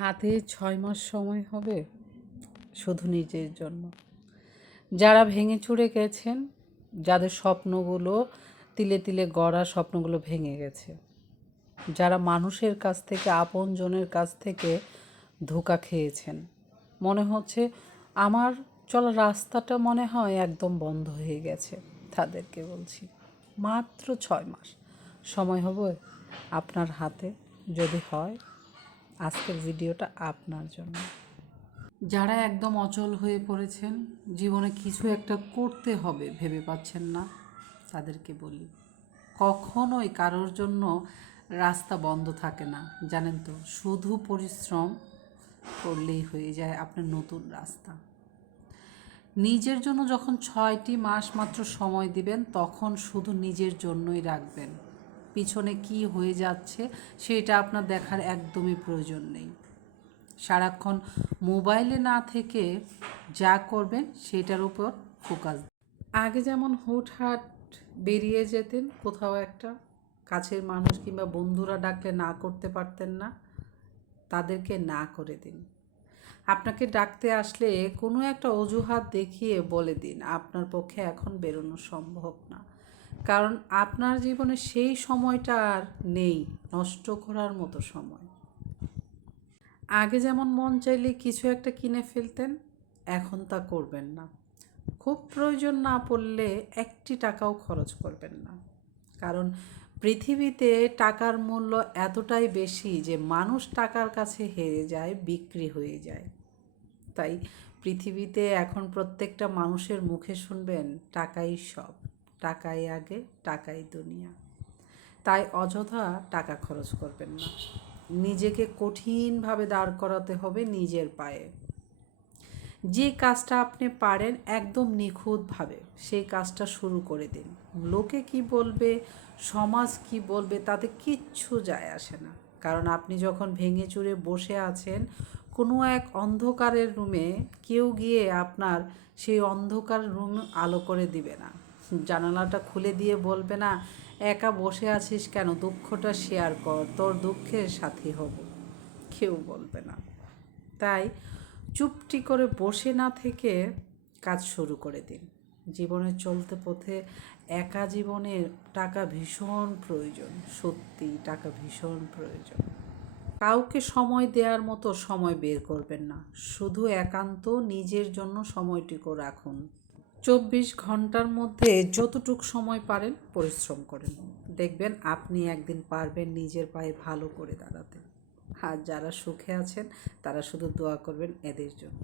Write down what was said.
হাতে ছয় মাস সময় হবে শুধু নিজের জন্য। যারা ভেঙে চুরে গেছেন, যাদের স্বপ্নগুলো তিলে তিলে গড়া স্বপ্নগুলো ভেঙে গেছে, যারা মানুষের কাছ থেকে, আপনজনের কাছ থেকে ধোকা খেয়েছেন, মনে হচ্ছে আমার চলা রাস্তাটা মনে হয় একদম বন্ধ হয়ে গেছে, তাদেরকে বলছি। মাত্র ছয় মাস। সময় হবে আপনার হাতে, যদি হয় আজকের ভিডিওটা আপনার জন্য। যারা একদম অচল হয়ে পড়েছেন, জীবনে কিছু একটা করতে হবে ভেবে পাচ্ছেন না, তাদেরকে বলি। কখনোই কারোর জন্য রাস্তা বন্ধ থাকে না, জানেন তো? শুধু পরিশ্রম করলেই হয়ে যায় আপনার নতুন রাস্তা। নিজের জন্য যখন ছয়টি মাস মাত্র সময় দিবেন, তখন শুধু নিজের জন্যই রাখবেন। পিছনে কি হয়ে যাচ্ছে সেটা আপনার দেখার একদমই প্রয়োজন নেই। সারাক্ষণ মোবাইলে না থেকে যা করবেন সেটার উপর ফোকাস আগে যেমন হুটহাট বেরিয়ে যেতেন, কোথাও একটা কাছের মানুষ কিংবা বন্ধুরা ডাকলে না করতে পারতেন না, তাদেরকে না করে দিন। আপনাকে ডাকতে আসলে কোনো একটা অজুহাত দেখিয়ে বলে দিন, আপনার পক্ষে এখন বেরোনো সম্ভব না। কারণ আপনার জীবনে সেই সময়টা আর নেই, নষ্ট করার মতো সময়। আগে যেমন মন চাইলে কিছু একটা কিনে ফেলতেন, এখন তা করবেন না। খুব প্রয়োজন না পড়লে একটি টাকাও খরচ করবেন না। কারণ পৃথিবীতে টাকার মূল্য এতটাই বেশি যে মানুষ টাকার কাছে হেরে যায়, বিক্রি হয়ে যায়। তাই পৃথিবীতে এখন প্রত্যেকটা মানুষের মুখে শুনবেন, টাকাই সব। টাকাই আগে, টাকাই দুনিয়া। তাই অযথা টাকা খরচ করবেন না। নিজেকে কঠিনভাবে দাঁড় করাতে হবে নিজের পায়ে। যে কাজটা আপনি পারেন একদম নিখুঁতভাবে, সেই কাজটা শুরু করে দিন। লোকে কি বলবে, সমাজ কি বলবে তাতে কিচ্ছু যায় আসে না। কারণ আপনি যখন ভেঙে চুরে বসে আছেন, কোনো এক অন্ধকারের রুমে কেউ গিয়ে আপনার সেই অন্ধকার রুম আলো করে দিবে না। জানালাটা খুলে দিয়ে বলবে, না, একা বসে আছিস কেন? দুঃখটা শেয়ার কর, তোর দুঃখের সাথী হব। কেউ বলবে না। তাই চুপটি করে বসে না থেকে কাজ শুরু করে দিন। জীবনে চলতে পথে একা জীবনে টাকা ভীষণ প্রয়োজন, সত্যি টাকা ভীষণ প্রয়োজন। কাউকে সময় দেওয়ার মতো সময় বের করবেন না, শুধু একান্ত নিজের জন্য সময়টুকু রাখুন। চব্বিশ ঘণ্টার মধ্যে যতটুক সময় পারেন পরিশ্রম করেন। দেখবেন আপনি একদিন পারবেন নিজের পায়ে ভালো করে দাঁড়াতে। আর যারা সুখে আছেন, তারা শুধু দোয়া করবেন এদের জন্য।